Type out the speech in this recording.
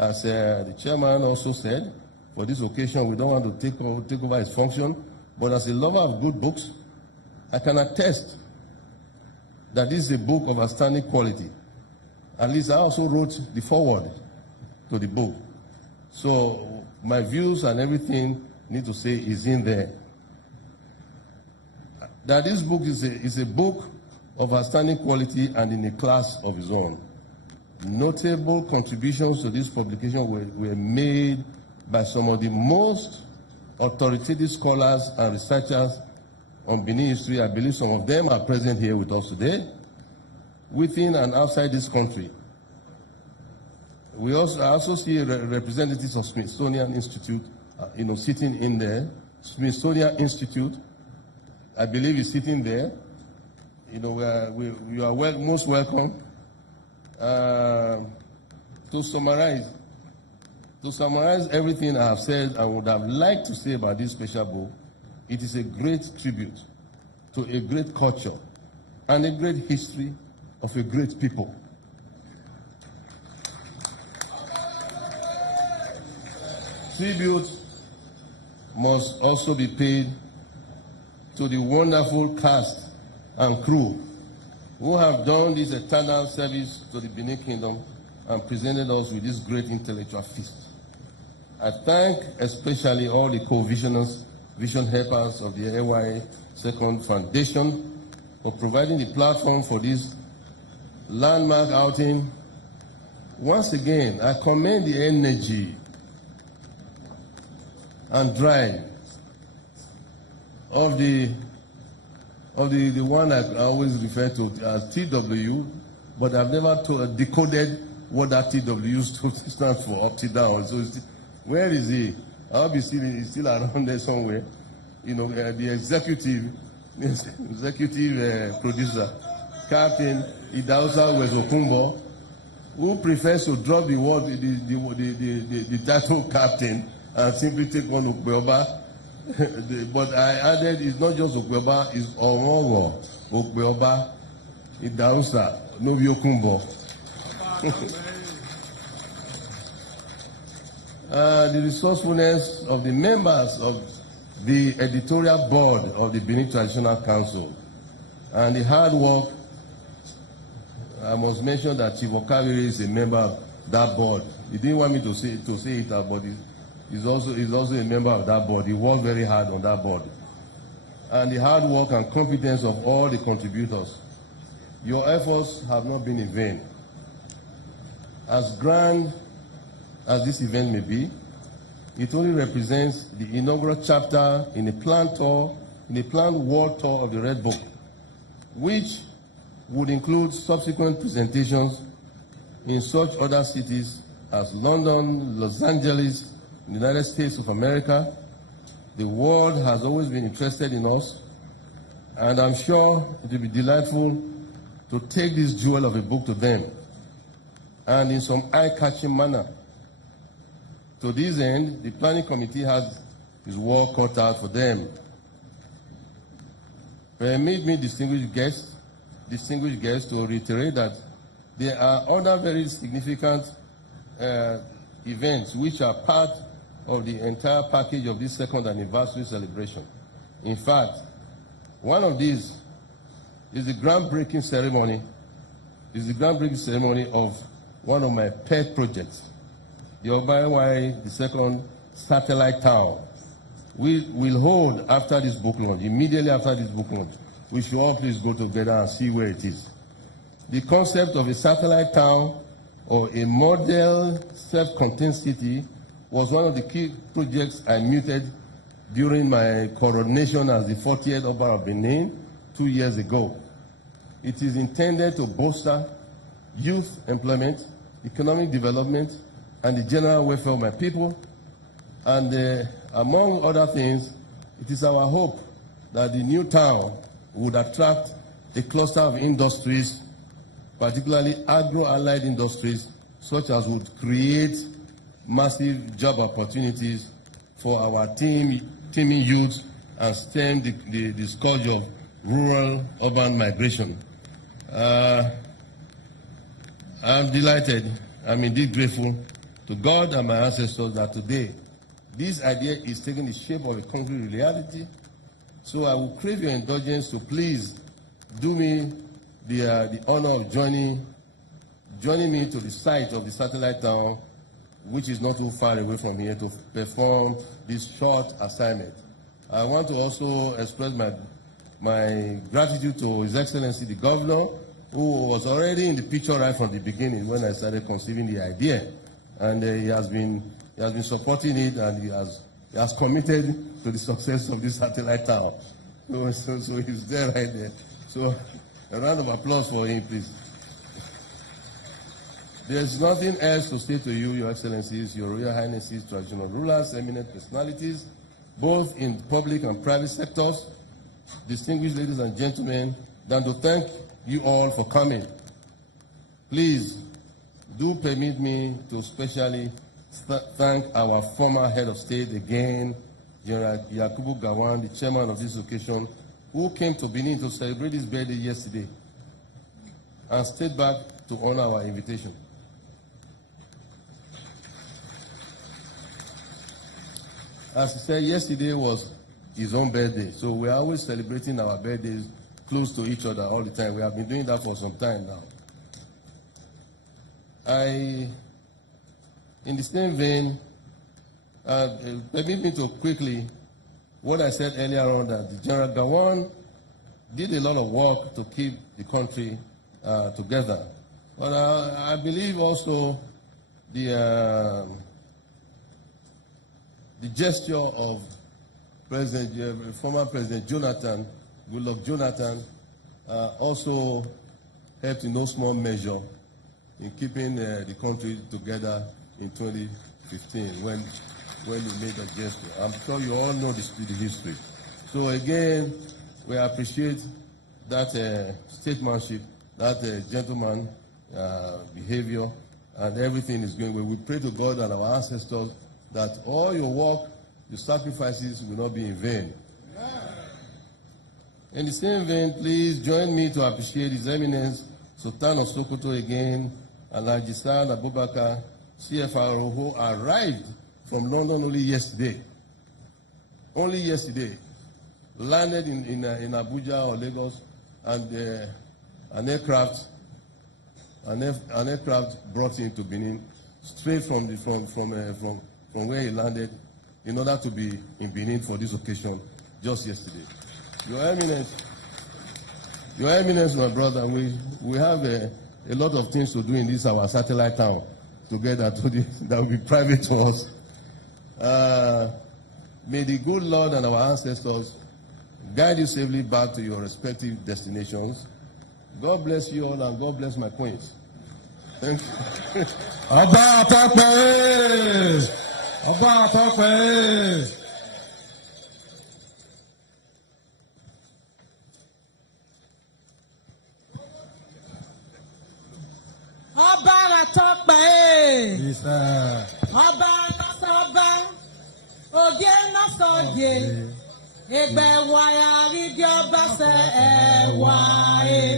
As the chairman also said, for this occasion, we don't want to take over his function, but as a lover of good books, I can attest that this is a book of outstanding quality. At least I also wrote the foreword to the book. So my views and everything, need to say, is in there. That this book is a book of outstanding quality and in a class of its own. Notable contributions to this publication were made by some of the most authoritative scholars and researchers on Benin history. I believe some of them are present here with us today, within and outside this country. I also see representatives of Smithsonian Institute, sitting in there. Smithsonian Institute, I believe, is sitting there. You are most welcome. To summarize everything I have said and would have liked to say about this special book, it is a great tribute to a great culture and a great history of a great people. Tribute must also be paid to the wonderful cast and crew who have done this eternal service to the Benin Kingdom and presented us with this great intellectual feast. I thank especially all the co-visioners, vision helpers of the AY Second Foundation for providing the platform for this landmark outing. Once again, I commend the energy and drive of the one I always refer to as TW, but I've never decoded what that TW stands for, up to down. So where is he? I'll be he's still around there somewhere. The executive producer, Captain Idausa Wezokumbo, who prefers to drop the word, the title captain, and simply take one Okweoba. But I added, it's not just Okweoba, it's Omowo, Okweoba, Idausa, Noviokumbo. The resourcefulness of the members of the editorial board of the Benin Traditional Council and the hard work. I must mention that Chief Okawiri is a member of that board. He didn't want me to say it, but he's also a member of that board. He worked very hard on that board. And the hard work and competence of all the contributors. Your efforts have not been in vain. As grand as this event may be, it only represents the inaugural chapter in a planned world tour of the Red Book, which would include subsequent presentations in such other cities as London, Los Angeles, the United States of America. The world has always been interested in us, and I'm sure it will be delightful to take this jewel of a book to them, and in some eye-catching manner. To this end, the planning committee has its work cut out for them. Permit me, distinguished guests, to reiterate that there are other very significant events which are part of the entire package of this second anniversary celebration. In fact, one of these is the groundbreaking ceremony. Of one of my pet projects, the Obaewa, the second satellite town. We will hold after this book launch, immediately after this book launch. We should all please go together and see where it is. The concept of a satellite town or a model self-contained city was one of the key projects I mooted during my coronation as the 40th Oba of Benin 2 years ago. It is intended to bolster youth employment, economic development, and the general welfare of my people. And among other things, it is our hope that the new town would attract a cluster of industries, particularly agro-allied industries, such as would create massive job opportunities for our teeming youth and stem the scourge of rural-urban migration. I'm delighted, I'm indeed grateful to God and my ancestors that today this idea is taking the shape of a concrete reality. So I will crave your indulgence to please do me the honor of joining me to the site of the satellite town, which is not too far away from here, to perform this short assignment. I want to also express my gratitude to His Excellency the Governor, who was already in the picture right from the beginning when I started conceiving the idea, and he has been supporting it, and he has committed to the success of this satellite town. So he's there right there. So a round of applause for him, please. There's nothing else to say to you, Your Excellencies, Your Royal Highnesses, traditional rulers, eminent personalities, both in public and private sectors, distinguished ladies and gentlemen, than to thank you all for coming. Please do permit me to specially thank our former head of state again, General Yakubu Gowon, the chairman of this occasion, who came to Benin to celebrate his birthday yesterday and stayed back to honor our invitation. As he said, yesterday was his own birthday, so we are always celebrating our birthdays close to each other all the time. We have been doing that for some time now. In the same vein, permit me to quickly, what I said earlier on, that General Gowon did a lot of work to keep the country together. But I believe also the gesture of former President Jonathan, Goodluck Jonathan, also helped in no small measure in keeping the country together in 2015 when he made a gesture. I'm sure you all know the history. So again, we appreciate that statesmanship, that gentleman behavior, and everything is going well. We pray to God and our ancestors that all your work, your sacrifices will not be in vain. In the same vein, please join me to appreciate His Eminence Sultan of Sokoto again, Alhaji Sa'ad Abubakar, CFRO, who arrived from London only yesterday. Only yesterday. Landed in Abuja or Lagos, and an aircraft brought him to Benin straight from where he landed in order to be in Benin for this occasion just yesterday. Your Eminence, my brother, we have a lot of things to do in this our satellite town together that will be private to us. May the good Lord and our ancestors guide you safely back to your respective destinations. God bless you all, and God bless my queens. Thank you. Ọba àtọ́pẹ́! Ọba àtọ́pẹ́! Ọba àtọ́pẹ́! Yes, sir. Ọba nọ́sọ̀ọ́ba, ògé nọ́sọ̀ọ́dẹ, ẹgbẹ́ wáyà rídìí ọba sẹ́ ẹ̀wà ẹ̀.